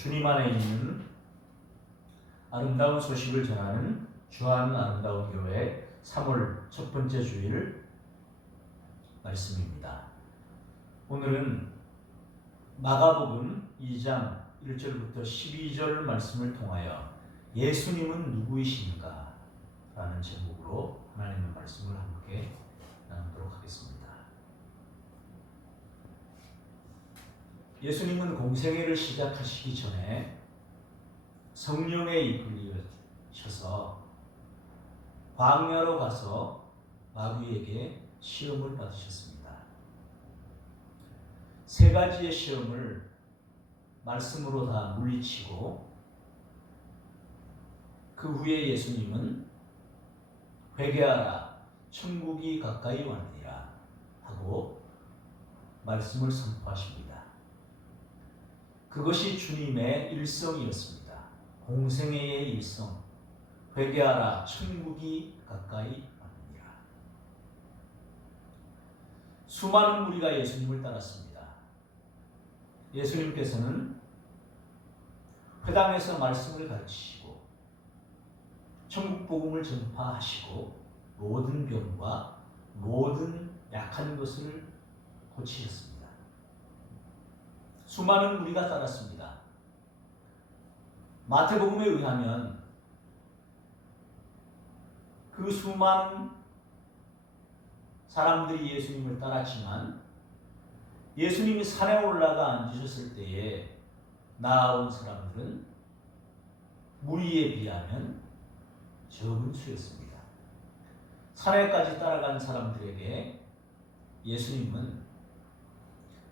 주님 안에 있는 아름다운 소식을 전하는 주한 아름다운 교회 3월 첫 번째 주일 말씀입니다. 오늘은 마가복음 2장 1절부터 12절 말씀을 통하여 예수님은 누구이신가? 라는 제목으로 하나님의 말씀을 함께 나누도록 하겠습니다. 예수님은 공생애를 시작하시기 전에 성령에 이끌리셔서 광야로 가서 마귀에게 시험을 받으셨습니다. 세 가지의 시험을 말씀으로 다 물리치고 그 후에 예수님은 회개하라, 천국이 가까이 왔느니라 하고 말씀을 선포하십니다. 그것이 주님의 일성이었습니다. 공생애의 일성, 회개하라, 천국이 가까이 왔느니라. 수많은 무리가 예수님을 따랐습니다. 예수님께서는 회당에서 말씀을 가르치시고 천국 복음을 전파하시고 모든 병과 모든 약한 것을 고치셨습니다. 수많은 무리가 따랐습니다. 마태복음에 의하면 그 수많은 사람들이 예수님을 따랐지만 예수님이 산에 올라가 앉으셨을 때에 나아온 사람들은 무리에 비하면 적은 수였습니다. 산에까지 따라간 사람들에게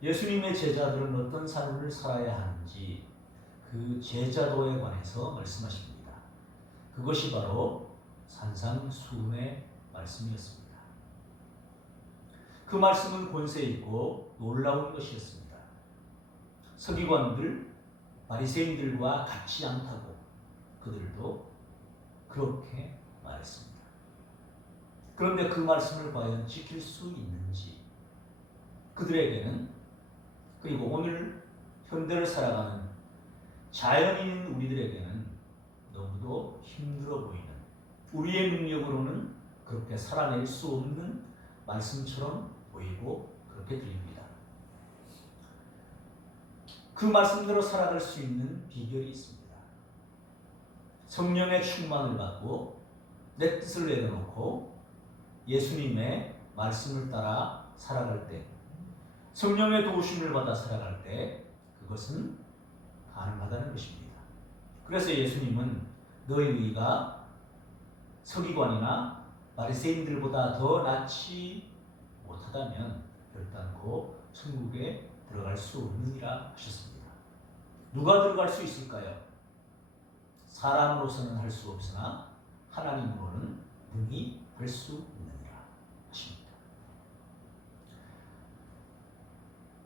예수님의 제자들은 어떤 삶을 살아야 하는지 그 제자도에 관해서 말씀하십니다. 그것이 바로 산상수훈의 말씀이었습니다. 그 말씀은 권세 있고 놀라운 것이었습니다. 서기관들, 바리새인들과 같지 않다고 그들도 그렇게 말했습니다. 그런데 그 말씀을 과연 지킬 수 있는지 그들에게는, 그리고 오늘 현대를 살아가는 자연인인 우리들에게는 너무도 힘들어 보이는, 우리의 능력으로는 그렇게 살아낼 수 없는 말씀처럼 보이고 그렇게 들립니다. 그 말씀대로 살아갈 수 있는 비결이 있습니다. 성령의 충만을 받고 내 뜻을 내려놓고 예수님의 말씀을 따라 살아갈 때, 성령의 도우심을 받아 살아갈 때 그것은 가능하다는 것입니다. 그래서 예수님은 너희 의가 서기관이나 바리새인들보다 더 낫지 못하다면 결단코 천국에 들어갈 수 없느니라 하셨습니다. 누가 들어갈 수 있을까요? 사람으로서는 할 수 없으나 하나님으로는 능히 할 수 있느니라 하십니다.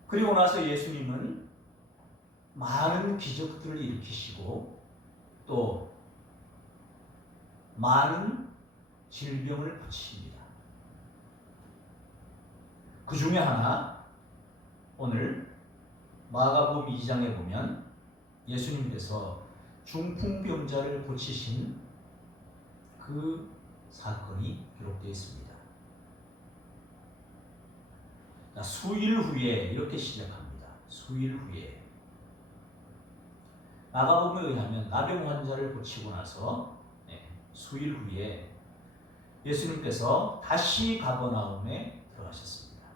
그리고 나서 예수님은 많은 기적들을 일으키시고 또 많은 질병을 고치십니다. 그 중에 하나, 오늘 마가복음 2장에 보면 예수님께서 중풍병자를 고치신 그 사건이 기록되어 있습니다. 수일 후에 이렇게 시작합니다. 수일 후에. 마가복음에 의하면 나병 환자를 고치고 나서 수일 후에 예수님께서 다시 가버나움에 들어가셨습니다.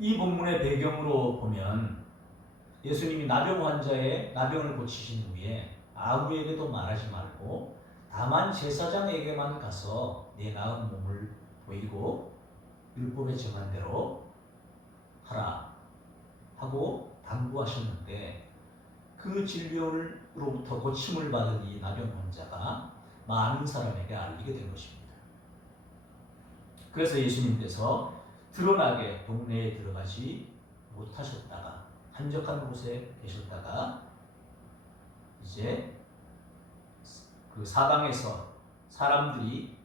이 본문의 배경으로 보면 예수님이 나병 환자의 나병을 고치신 후에 아무에게도 말하지 말고 다만 제사장에게만 가서 내 나은 몸을 보이고 율법에 정한 대로 하라 하고 당부하셨는데, 그 질병으로부터 고침을 받은 이 나병 환자가 많은 사람에게 알리게 된 것입니다. 그래서 예수님께서 드러나게 동네에 들어가지 못하셨다가 한적한 곳에 계셨다가 이제 그 사방에서 사람들이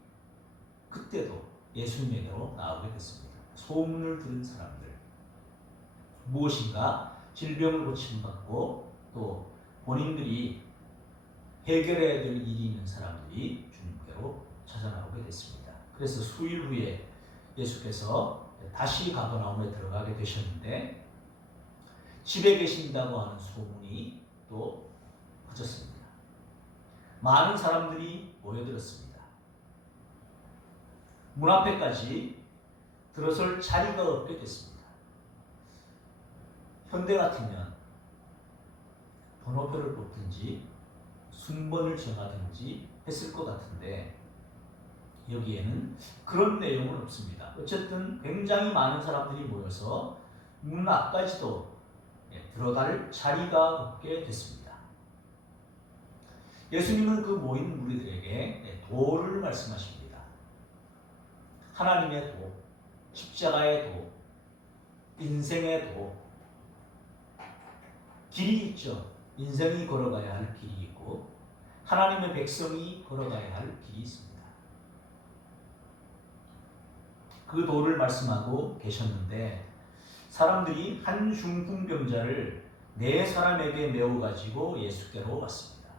그때도 예수님에게로 나오게 됐습니다. 소문을 들은 사람들. 무엇인가 질병을 고침받고 또 본인들이 해결해야 될 일이 있는 사람들이 주님께로 찾아나오게 됐습니다. 그래서 수일 후에 예수께서 다시 가버나움에 들어가게 되셨는데 집에 계신다고 하는 소문이 또 퍼졌습니다. 많은 사람들이 모여들었습니다. 문 앞에까지 들어설 자리가 없게 됐습니다. 현대 같으면 번호표를 뽑든지 순번을 정하든지 했을 것 같은데 여기에는 그런 내용은 없습니다. 어쨌든 굉장히 많은 사람들이 모여서 문 앞까지도 들어갈 자리가 없게 됐습니다. 예수님은 그 모인 무리들에게 도를 말씀하십니다. 하나님의 도, 십자가의 도, 인생의 도, 길이 있죠. 인생이 걸어가야 할 길이 있고 하나님의 백성이 걸어가야 할 길이 있습니다. 그 도를 말씀하고 계셨는데 사람들이 한 중풍병자를 네 사람에게 메워 가지고 예수께로 왔습니다.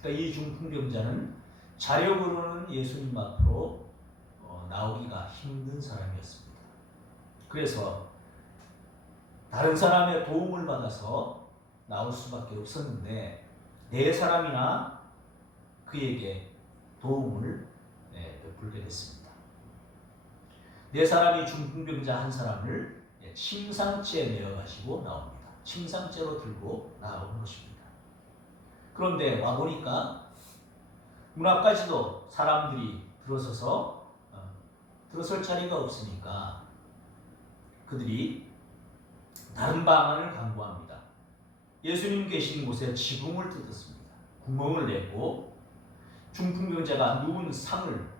그러니까 이 중풍병자는 자력으로는 예수님 앞으로 나오기가 힘든 사람이었습니다. 그래서 다른 사람의 도움을 받아서 나올 수밖에 없었는데 네 사람이나 그에게 도움을 베풀게 됐습니다. 네 사람이 중풍병자 한 사람을 침상째에 메어가지고 나옵니다. 침상째로 들고 나오는 것입니다. 그런데 와보니까 문 앞까지도 사람들이 들어서서 들어설 자리가 없으니까 그들이 다른 방안을 강구합니다. 예수님 계신 곳에 지붕을 뜯었습니다. 구멍을 내고 중풍병자가 누운 상을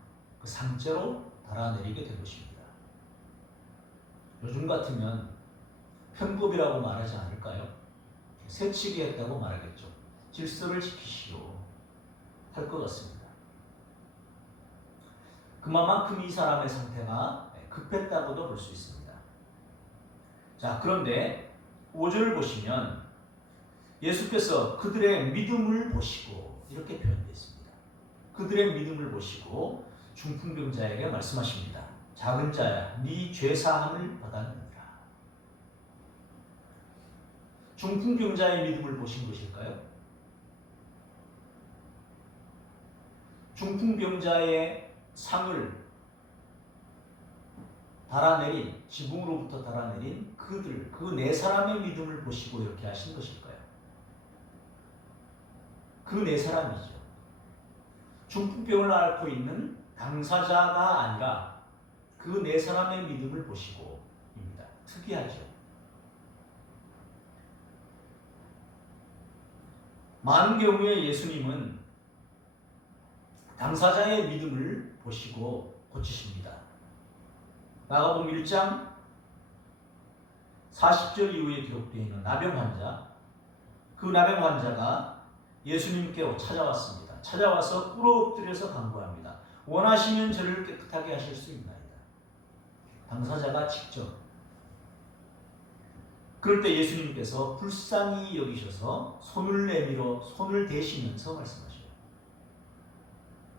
그 상째로 달아내리게 된 것입니다. 요즘 같으면 편법이라고 말하지 않을까요? 새치기 했다고 말하겠죠. 질서를 지키시오 할 것 같습니다. 그만큼 이 사람의 상태가 급했다고도 볼 수 있습니다. 자, 그런데 5절을 보시면 예수께서 그들의 믿음을 보시고 이렇게 표현되어 있습니다. 그들의 믿음을 보시고 중풍병자에게 말씀하십니다. 작은 자야, 네 죄사함을 받았느니라. 중풍병자의 믿음을 보신 것일까요? 중풍병자의 상을 달아내린, 지붕으로부터 달아내린 그들, 그 네 사람의 믿음을 보시고 이렇게 하신 것일까요? 그 네 사람이죠. 중풍병을 앓고 있는 당사자가 아니라 그 네 사람의 믿음을 보시고입니다. 특이하죠. 많은 경우에 예수님은 당사자의 믿음을 보시고 고치십니다. 마가복음 1장 40절 이후에 기록되어 있는 나병 환자, 그 나병 환자가 예수님께로 찾아왔습니다. 찾아와서 꿇어 엎드려서 간구합니다. 원하시면 저를 깨끗하게 하실 수 있나이다. 당사자가 직접. 그럴 때 예수님께서 불쌍히 여기셔서 손을 내밀어 손을 대시면서 말씀하셔요.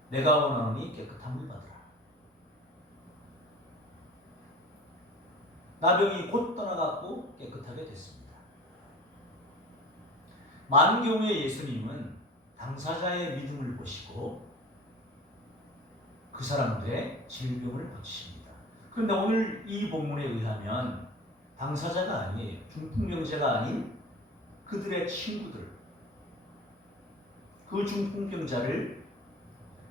내가 원하노니 깨끗함을 받으라. 나병이 곧 떠나갔고 깨끗하게 됐습니다. 많은 경우에 예수님은 당사자의 믿음을 보시고 그 사람들의 질병을 고치십니다. 그런데 오늘 이 본문에 의하면 당사자가 아니에요. 중풍병자가 아닌 그들의 친구들, 그 중풍병자를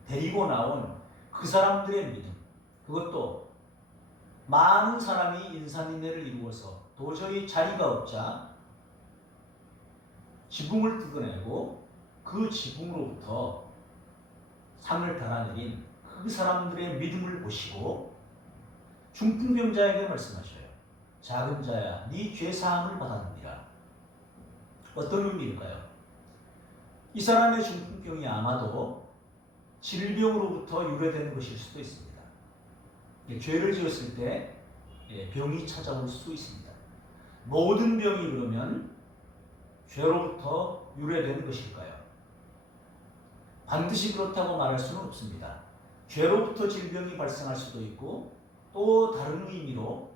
데리고 나온 그 사람들의 믿음, 그것도 많은 사람이 인산인해를 이루어서 도저히 자리가 없자 지붕을 뜯어내고 그 지붕으로부터 상을 달아내린 그 사람들의 믿음을 보시고 중풍병자에게 말씀하셔요. 작은 자야, 네 죄사함을 받았느니라. 어떤 의미일까요? 이 사람의 중풍병이 아마도 질병으로부터 유래되는 것일 수도 있습니다. 죄를 지었을 때 병이 찾아올 수 있습니다. 모든 병이 그러면 죄로부터 유래된 것일까요? 반드시 그렇다고 말할 수는 없습니다. 죄로부터 질병이 발생할 수도 있고 또 다른 의미로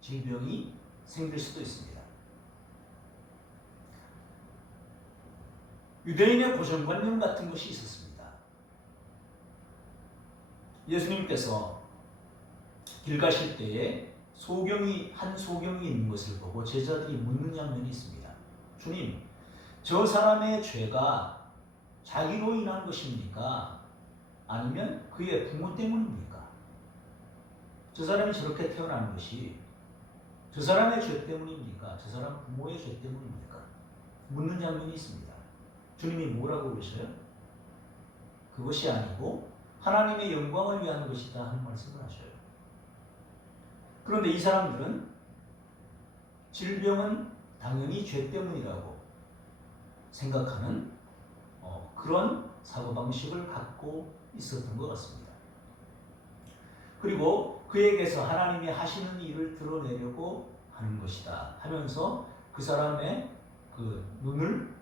질병이 생길 수도 있습니다. 유대인의 고정관념 같은 것이 있었습니다. 예수님께서 길 가실 때에 한 소경이 있는 것을 보고 제자들이 묻는 장면이 있습니다. 주님, 저 사람의 죄가 자기로 인한 것입니까? 아니면 그의 부모 때문입니까? 저 사람이 저렇게 태어난 것이 저 사람의 죄 때문입니까? 저 사람 부모의 죄 때문입니까? 묻는 장면이 있습니다. 주님이 뭐라고 그러셔요? 그것이 아니고 하나님의 영광을 위한 것이다 하는 말씀을 하셔요. 그런데 이 사람들은 질병은 당연히 죄 때문이라고 생각하는 그런 사고방식을 갖고 있었던 것 같습니다. 그리고 그에게서 하나님이 하시는 일을 드러내려고 하는 것이다 하면서 그 사람의 그 눈을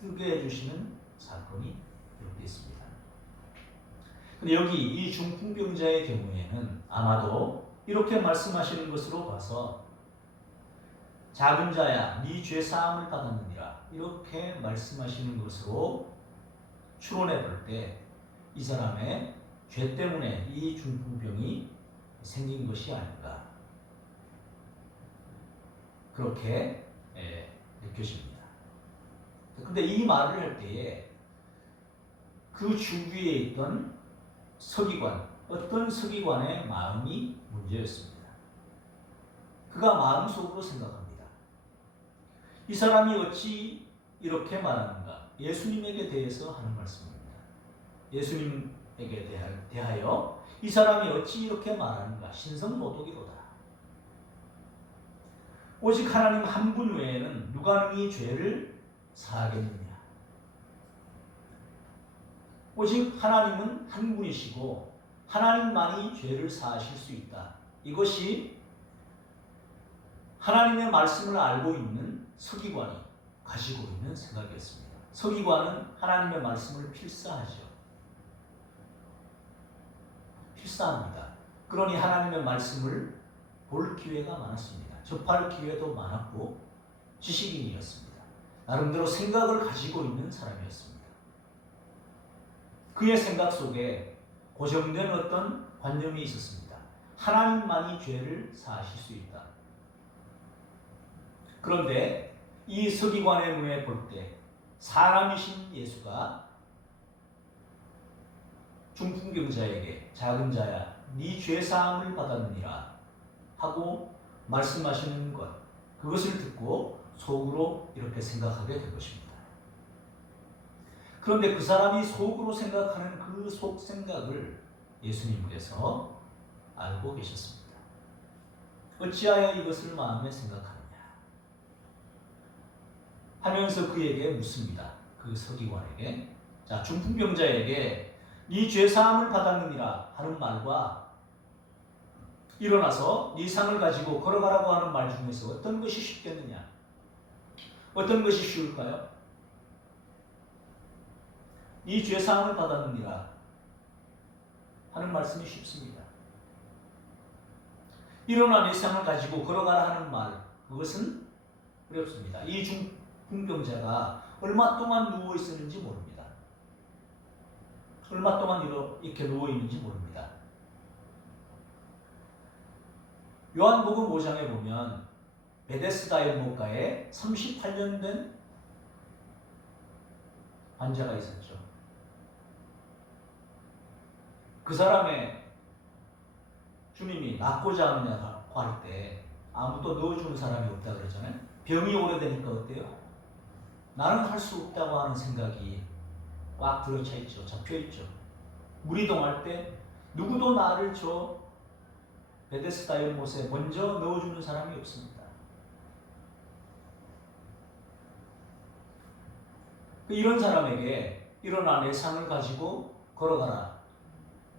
뜨게 해주시는 사건이 이렇게 있습니다. 근데 여기 이 중풍병자의 경우에는 아마도 이렇게 말씀하시는 것으로 봐서 작은 자야 네 죄 사함을 받았느니라 이렇게 말씀하시는 것으로 추론해 볼 때 이 사람의 죄 때문에 이 중풍병이 생긴 것이 아닌가 그렇게 느껴집니다. 근데 이 말을 할 때에 그 주위에 있던 서기관, 어떤 서기관의 마음이 문제였습니다. 그가 마음속으로 생각합니다. 이 사람이 어찌 이렇게 말하는가? 예수님에게 대해서 하는 말씀입니다. 예수님에게 대하여 이 사람이 어찌 이렇게 말하는가? 신성모독이로다. 오직 하나님 한 분 외에는 누가 능히 죄를 사하겠느냐? 오직 하나님은 한 분이시고 하나님만이 죄를 사하실 수 있다. 이것이 하나님의 말씀을 알고 있는 서기관이 가지고 있는 생각이었습니다. 서기관은 하나님의 말씀을 필사하죠. 필사합니다. 그러니 하나님의 말씀을 볼 기회가 많았습니다. 접할 기회도 많았고 지식인이었습니다. 나름대로 생각을 가지고 있는 사람이었습니다. 그의 생각 속에 고정된 어떤 관념이 있었습니다. 하나님만이 죄를 사하실 수 있다. 그런데 이 서기관의 눈에 볼 때 사람이신 예수가 중풍병자에게 작은 자야 네 죄사함을 받았느니라 하고 말씀하시는 것 그것을 듣고 속으로 이렇게 생각하게 된 것입니다. 그런데 그 사람이 속으로 생각하는 그 속 생각을 예수님께서 알고 계셨습니다. 어찌하여 이것을 마음에 생각하느냐 하면서 그에게 묻습니다. 그 서기관에게 자 중풍병자에게 네 죄사함을 받았느니라 하는 말과 일어나서 네 상을 가지고 걸어가라고 하는 말 중에서 어떤 것이 쉽겠느냐? 어떤 것이 쉬울까요? 네 죄사함을 받았느니라 하는 말씀이 쉽습니다. 일어나 네 상을 가지고 걸어가라 하는 말 그것은 어렵습니다. 이 중풍병자가 얼마 동안 누워 있었는지 모릅니다. 얼마 동안 이렇게 누워 있는지 모릅니다. 요한복음 5장에 보면 베데스다 연못가에 38년 된 환자가 있었죠. 그 사람의 주님이 낫고자 하느냐고 할 때 아무도 넣어주는 사람이 없다 그러잖아요. 병이 오래되니까 어때요? 나는 할 수 없다고 하는 생각이 꽉 들어차 있죠. 잡혀 있죠. 무리동할 때 누구도 나를 저 베데스다 연못에 먼저 넣어주는 사람이 없습니다. 이런 사람에게 일어나 내 상을 가지고 걸어가라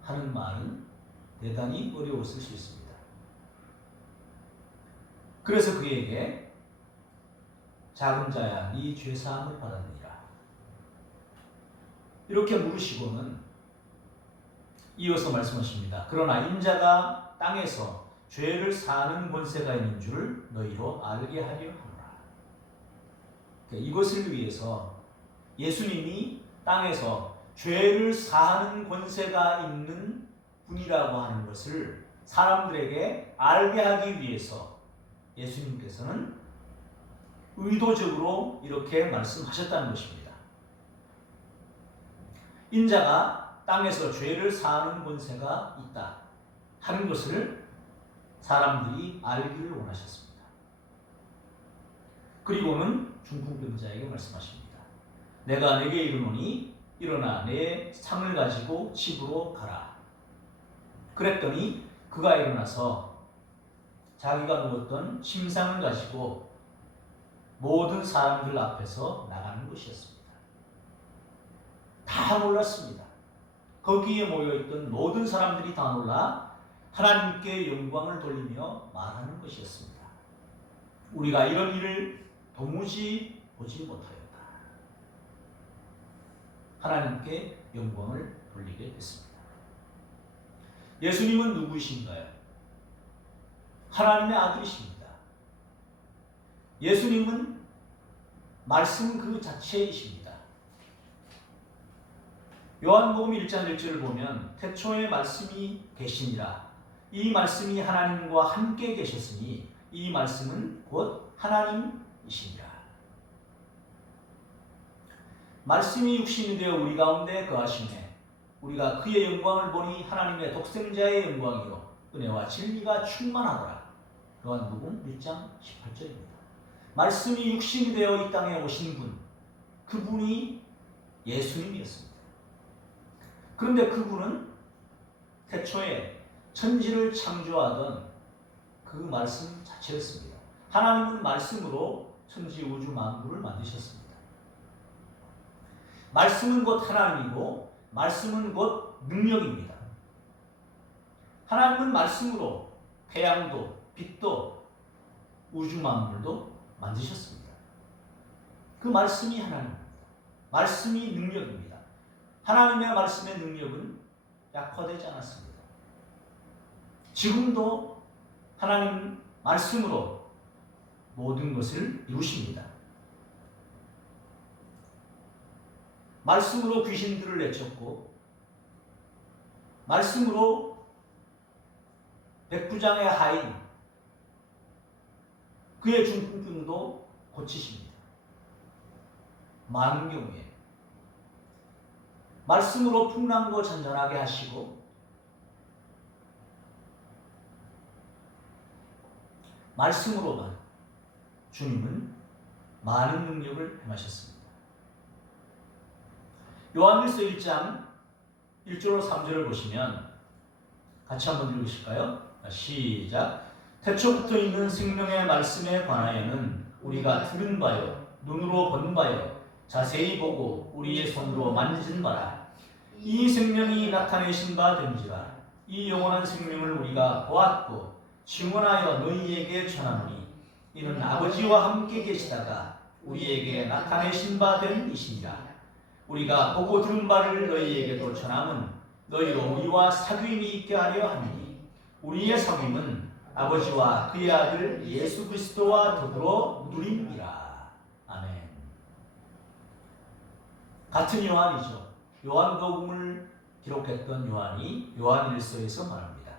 하는 말은 대단히 어려웠을 수 있습니다. 그래서 그에게 작은 자야 네 죄사함을 받았느니라 이렇게 물으시고는 이어서 말씀하십니다. 그러나 인자가 땅에서 죄를 사하는 권세가 있는 줄 너희로 알게 하려 하노라. 이것을 위해서 예수님이 땅에서 죄를 사하는 권세가 있는 분이라고 하는 것을 사람들에게 알게 하기 위해서 예수님께서는 의도적으로 이렇게 말씀하셨다는 것입니다. 인자가 땅에서 죄를 사하는 권세가 있다 하는 것을 사람들이 알기를 원하셨습니다. 그리고는 중풍병자에게 말씀하십니다. 내가 내게 이르노니 일어나 내 상을 가지고 집으로 가라. 그랬더니 그가 일어나서 자기가 누웠던 침상을 가지고 모든 사람들 앞에서 나가는 것이었습니다. 다 놀랐습니다. 거기에 모여있던 모든 사람들이 다 놀라 하나님께 영광을 돌리며 말하는 것이었습니다. 우리가 이런 일을 도무지 보지 못하였다. 하나님께 영광을 돌리게 됐습니다. 예수님은 누구이신가요? 하나님의 아들이십니다. 예수님은 말씀 그 자체이십니다. 요한복음 1장 1절을 보면 태초에 말씀이 계시니라. 이 말씀이 하나님과 함께 계셨으니 이 말씀은 곧 하나님이시니라. 말씀이 육신이 되어 우리 가운데 거하시매 우리가 그의 영광을 보니 하나님의 독생자의 영광이요 은혜와 진리가 충만하더라. 요한복음 1장 18절입니다. 말씀이 육신이 되어 이 땅에 오신 분, 그분이 예수님이었습니다. 그런데 그분은 태초에 천지를 창조하던 그 말씀 자체였습니다. 하나님은 말씀으로 천지 우주 만물을 만드셨습니다. 말씀은 곧 하나님이고 말씀은 곧 능력입니다. 하나님은 말씀으로 태양도 빛도 우주 만물도 만드셨습니다. 그 말씀이 하나님입니다. 말씀이 능력입니다. 하나님의 말씀의 능력은 약화되지 않았습니다. 지금도 하나님 말씀으로 모든 것을 이루십니다. 말씀으로 귀신들을 내쫓고 말씀으로 백부장의 하인 그의 중풍병도 고치십니다. 많은 경우에 말씀으로 풍랑도 잔잔하게 하시고 말씀으로만 주님은 많은 능력을 행하셨습니다. 요한일서 1장 1절로 3절을 보시면 같이 한번 읽으실까요? 시작. 태초부터 있는 생명의 말씀에 관하여는 우리가 들은 바요 눈으로 본 바요 자세히 보고 우리의 손으로 만진 바라. 이 생명이 나타내신 바 된지라. 이 영원한 생명을 우리가 보았고 증언하여 너희에게 전하노니 이는 아버지와 함께 계시다가 우리에게 나타내신 바 된 이시니라. 우리가 보고 들은 바를 너희에게도 전함은 너희로 우리와 사귐이 있게 하려 함이니 우리의 사귐은 아버지와 그의 아들 예수 그리스도와 더불어 누림이라. 아멘. 같은 요한이죠. 요한복음을 기록했던 요한이 요한일서에서 말합니다.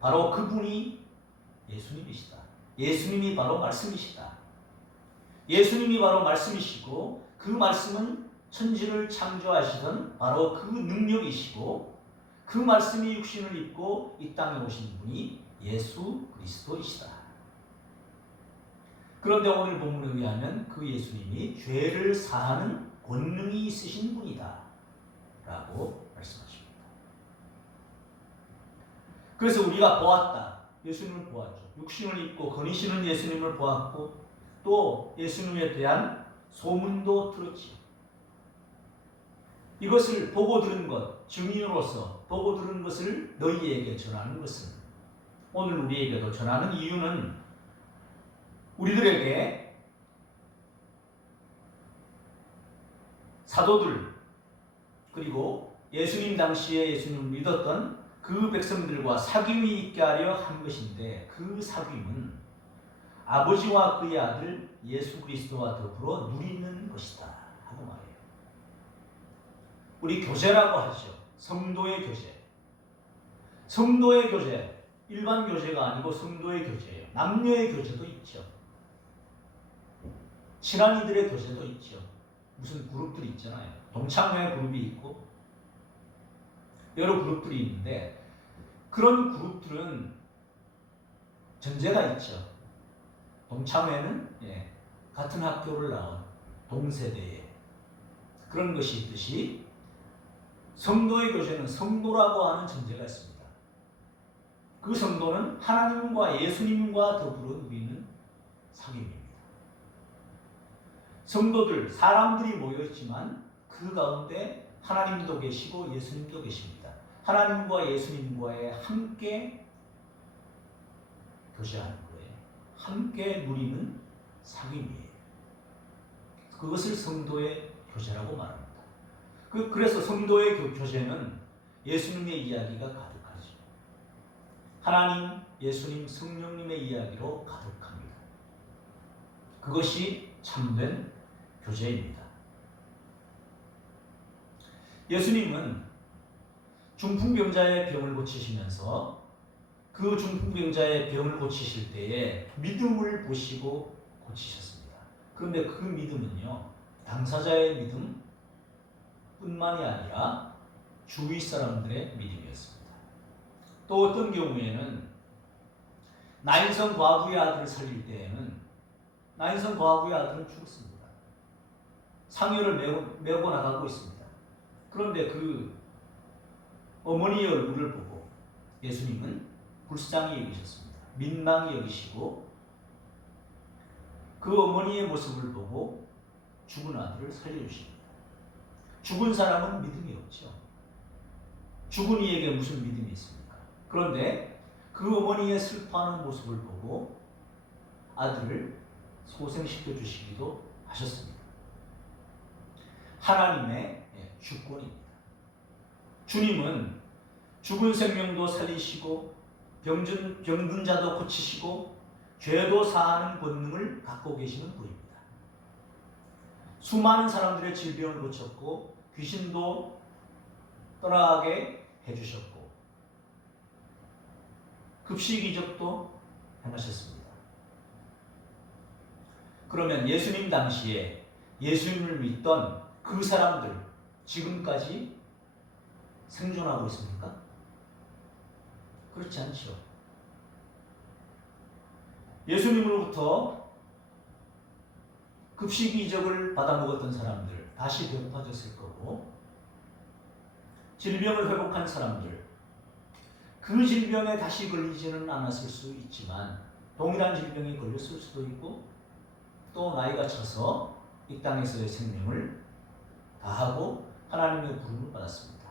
바로 그분이 예수님이시다. 예수님이 바로 말씀이시다. 예수님이 바로 말씀이시고 그 말씀은 천지를 창조하시던 바로 그 능력이시고 그 말씀이 육신을 입고 이 땅에 오신 분이 예수 그리스도이시다. 그런데 오늘 본문에 의하면 그 예수님이 죄를 사하는 권능이 있으신 분이다 라고 말씀하십니다. 그래서 우리가 보았다. 예수님을 보았죠. 육신을 입고 거니시는 예수님을 보았고 또 예수님에 대한 소문도 들었지요. 이것을 보고 들은 것, 증인으로서 보고 들은 것을 너희에게 전하는 것은 오늘 우리에게도 전하는 이유는 우리들에게 사도들 그리고 예수님 당시에 예수님을 믿었던 그 백성들과 사귐이 있게 하려 한 것인데 그 사귐은 아버지와 그의 아들 예수 그리스도와 더불어 누리는 것이다 하고 말해요. 우리 교제라고 하죠. 성도의 교제. 성도의 교제, 일반 교제가 아니고 성도의 교제예요. 남녀의 교제도 있죠. 친한 이들의 교제도 있죠. 무슨 그룹들이 있잖아요. 동창회 그룹이 있고 여러 그룹들이 있는데 그런 그룹들은 전제가 있죠. 동창회는 같은 학교를 나온 동세대의 그런 것이 있듯이 성도의 교제는 성도라고 하는 전제가 있습니다. 그 성도는 하나님과 예수님과 더불어 누리는 사귐입니다. 성도들, 사람들이 모여있지만 그 가운데 하나님도 계시고 예수님도 계십니다. 하나님과 예수님과의 함께 교제하는 거예요. 함께 누리는 사귐이에요. 그것을 성도의 교제라고 말합니다. 그래서 성도의 교제는 예수님의 이야기가 가득하죠. 하나님, 예수님, 성령님의 이야기로 가득합니다. 그것이 참된 교제입니다. 예수님은 중풍병자의 병을 고치시면서 그 중풍병자의 병을 고치실 때에 믿음을 보시고 고치셨습니다. 그런데 그 믿음은요, 당사자의 믿음 뿐만이 아니라 주위 사람들의 믿음이었습니다. 또 어떤 경우에는 나인성 과부의 아들을 살릴 때에는 나인성 과부의 아들은 죽었습니다. 상여를 메고 나가고 있습니다. 그런데 그 어머니의 얼굴을 보고 예수님은 불쌍히 여기셨습니다. 민망히 여기시고 그 어머니의 모습을 보고 죽은 아들을 살려주십니다. 죽은 사람은 믿음이 없죠. 죽은 이에게 무슨 믿음이 있습니까? 그런데 그 어머니의 슬퍼하는 모습을 보고 아들을 소생시켜 주시기도 하셨습니다. 하나님의 주권입니다. 주님은 죽은 생명도 살리시고 병든 자도 고치시고 죄도 사하는 권능을 갖고 계시는 분입니다. 수많은 사람들의 질병을 고쳤고 귀신도 떠나가게 해주셨고 급식 이적도 행하셨습니다. 그러면 예수님 당시에 예수님을 믿던 그 사람들 지금까지 생존하고 있습니까? 그렇지 않죠. 예수님으로부터 급식 이적을 받아먹었던 사람들 다시 배고파졌을 거고 질병을 회복한 사람들 그 질병에 다시 걸리지는 않았을 수 있지만 동일한 질병에 걸렸을 수도 있고 또 나이가 차서 이 땅에서의 생명을 다하고 하나님의 부름을 받았습니다.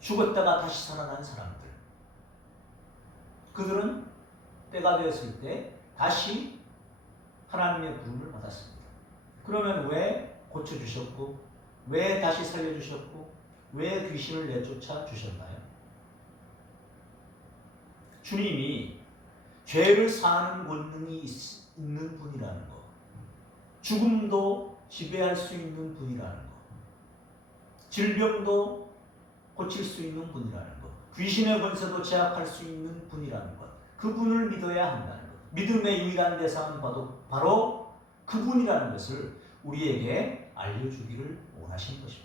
죽었다가 다시 살아난 사람들 그들은 때가 되었을 때 다시 하나님의 부름을 받았습니다. 그러면 왜 고쳐주셨고 왜 다시 살려주셨고 왜 귀신을 내쫓아 주셨나요? 주님이 죄를 사하는 권능이 있는 분이라는 것, 죽음도 지배할 수 있는 분이라는 것, 질병도 고칠 수 있는 분이라는 것, 귀신의 권세도 제압할 수 있는 분이라는 것, 그분을 믿어야 한다는 것, 믿음의 유일한 대상은 바로 그분이라는 것을 우리에게 알려주기를 원하신 것입니다.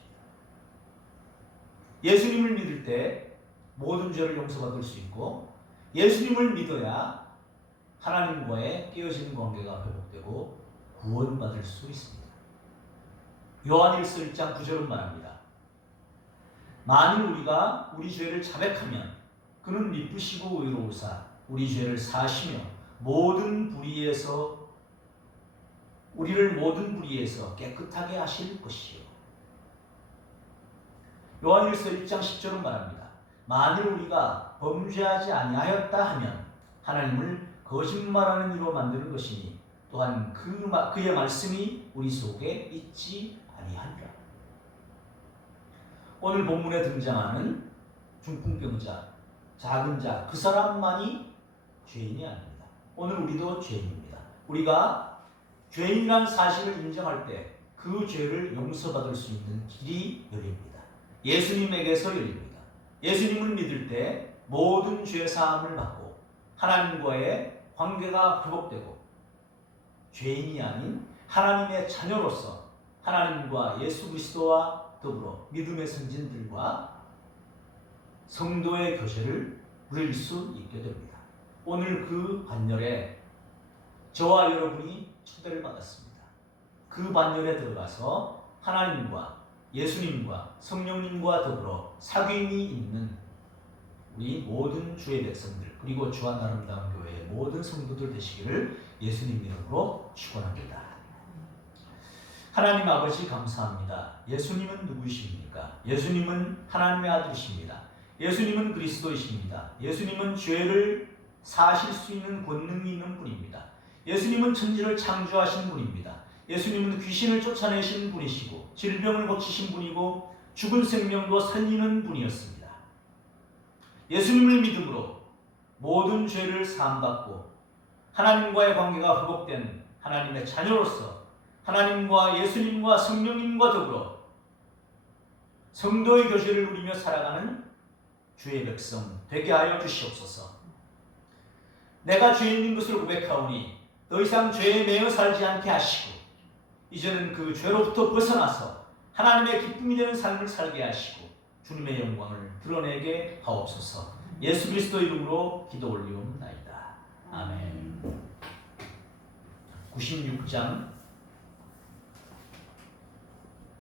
예수님을 믿을 때 모든 죄를 용서받을 수 있고 예수님을 믿어야 하나님과의 깨어진 관계가 회복되고 구원받을 수 있습니다. 요한일서 1장 9절은 말합니다. 만일 우리가 우리 죄를 자백하면 그는 미쁘시고 의로우사 우리 죄를 사하시며 우리를 모든 불의에서 깨끗하게 하실 것이요. 요한일서 1장 10절은 말합니다. 만일 우리가 범죄하지 아니하였다 하면 하나님을 거짓말하는 이로 만드는 것이니 또한 그의 말씀이 우리 속에 있지 아니하니라. 오늘 본문에 등장하는 중풍병자, 작은 자, 그 사람만이 죄인이 아닙니다. 오늘 우리도 죄인입니다. 우리가 죄인이라는 사실을 인정할 때 그 죄를 용서받을 수 있는 길이 열립니다. 예수님에게서 열립니다. 예수님을 믿을 때 모든 죄 사함을 받고 하나님과의 관계가 회복되고 죄인이 아닌 하나님의 자녀로서 하나님과 예수 그리스도와 더불어 믿음의 선진들과 성도의 교제를 누릴 수 있게 됩니다. 오늘 그 반열에 저와 여러분이 초대를 받았습니다. 그 반열에 들어가서 하나님과 예수님과 성령님과 더불어 사귐이 있는 우리 모든 주의 백성들 그리고 주한 아름다운 교회의 모든 성도들 되시기를 예수님 이름으로 축원합니다. 하나님 아버지 감사합니다. 예수님은 누구이십니까? 예수님은 하나님의 아들이십니다. 예수님은 그리스도이십니다. 예수님은 죄를 사실 수 있는 권능이 있는 분입니다. 예수님은 천지를 창조하신 분입니다. 예수님은 귀신을 쫓아내신 분이시고 질병을 고치신 분이고 죽은 생명도 살리는 분이었습니다. 예수님을 믿음으로 모든 죄를 사함받고 하나님과의 관계가 회복된 하나님의 자녀로서 하나님과 예수님과 성령님과 더불어 성도의 교제를 누리며 살아가는 주의 백성 되게 하여 주시옵소서. 내가 죄인인 것을 고백하오니 더 이상 죄에 매여 살지 않게 하시고 이제는 그 죄로부터 벗어나서 하나님의 기쁨이 되는 삶을 살게 하시고 주님의 영광을 드러내게 하옵소서. 예수 그리스도 이름으로 기도 올리옵나이다. 아멘. 96장